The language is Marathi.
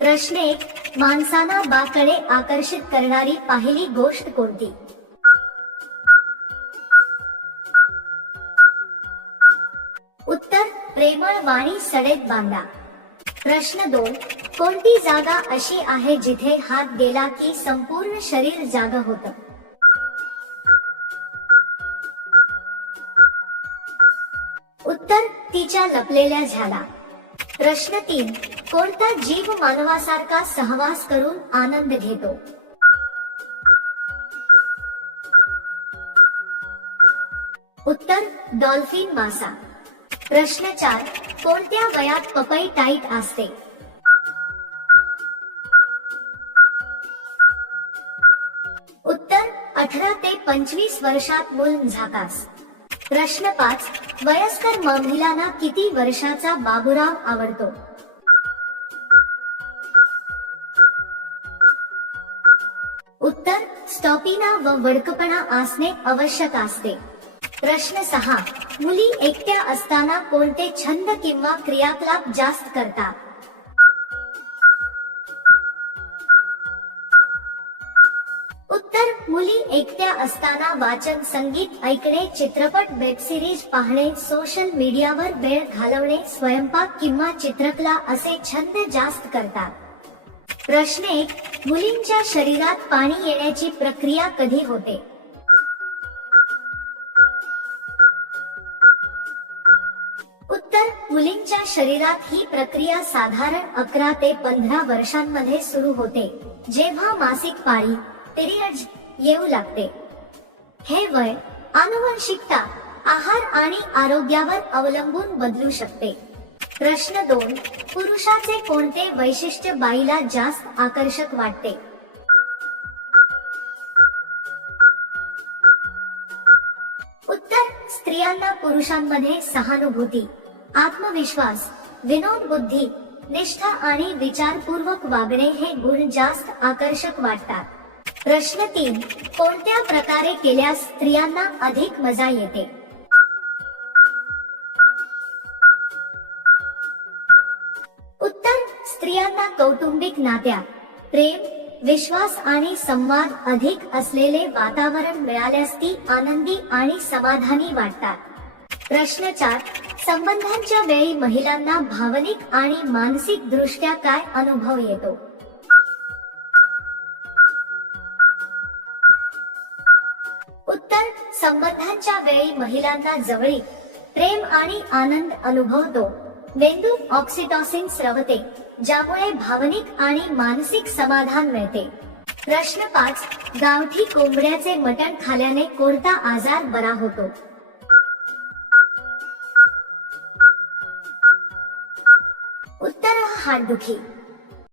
प्रश्न 1. माणसांना बाकडे आकर्षित करणारी पहिली गोष्ट कोणती? उत्तर. प्रेमळ वाणी सडेत बांधा. प्रश्न 2. कोणती जागा अशी आहे जिथे हात गेला की संपूर्ण शरीर जागं होतं? उत्तर. तिच्या लपलेल्या झाला. प्रश्न 3. कोणता जीव मानवासारखा सहवास करून आनंद घेतो? उत्तर. डॉल्फिन मासा. प्रश्न 4. कोणत्या वयात पपई टाईट असते? उत्तर. 18 ते 25 वर्षात मूल झाकास. प्रश्न 5. वयस्कर महिलांना किती वर्षाचा बाबूराव आवडतो? उत्तर. स्टॉपिना व वडकपणा असणे आवश्यक असते. प्रश्न 6. मुली एकट्या असताना कोणते छंद किंवा क्रियाकलाप जास्त करतात? उत्तर. मुली एकट्या असताना वाचन, संगीत ऐकणे, चित्रपट, वेबसिरीज पाहणे, सोशल मीडियावर वेळ घालवणे, स्वयंपाक किंवा चित्रकला असे छंद जास्त करतात. प्रश्न 1. मुलींच्या शरीरात पाणी येण्याची प्रक्रिया कधी होते? उत्तर. मुलींच्या शरीरात ही प्रक्रिया साधारण 11 ते 15 वर्षांमध्ये सुरू होते, जेव्हा मासिक पाळी पिरियड्स येऊ लागते. हे वय आनुवंशिकता, आहार आणि आरोग्यावर अवलंबून बदलू शकते. प्रश्न 2. पुरुषाचे कोणते वैशिष्ट्य बाईला जास्त आकर्षक वाटते? उत्तर. स्त्रियांना पुरुषांमध्ये सहानुभूती, आत्मविश्वास, विनोद बुद्धी, निष्ठा आणि विचारपूर्वक वागणे हे गुण जास्त आकर्षक वाटतात. प्रश्न 3. कोणत्या प्रकारे केल्यास स्त्रियांना अधिक मजा येते? उत्तर. स्त्रियांना कौटुंबिक नात्यात प्रेम, विश्वास आणि संवाद अधिक असलेले वातावरण मिळाल्यास ती आनंदी आणि समाधानी वाटतात. प्रश्न 4. संबंधांच्या वेळी महिलांना भावनिक आणि मानसिक दृष्ट्या काय अनुभव येतो? उत्तर. संबंधांच्या वेळी महिलांना जवळीक, प्रेम आणि आनंद अनुभवतो. मेंदूत ऑक्सिटॉसिन स्रवते, ज्यामुळे भावनिक आणि मानसिक समाधान मिळते. प्रश्न 5. गावठी कोंबड्याचे मटण खाल्याने कोणता आजार बरा होतो? उत्तर. हातदुखी.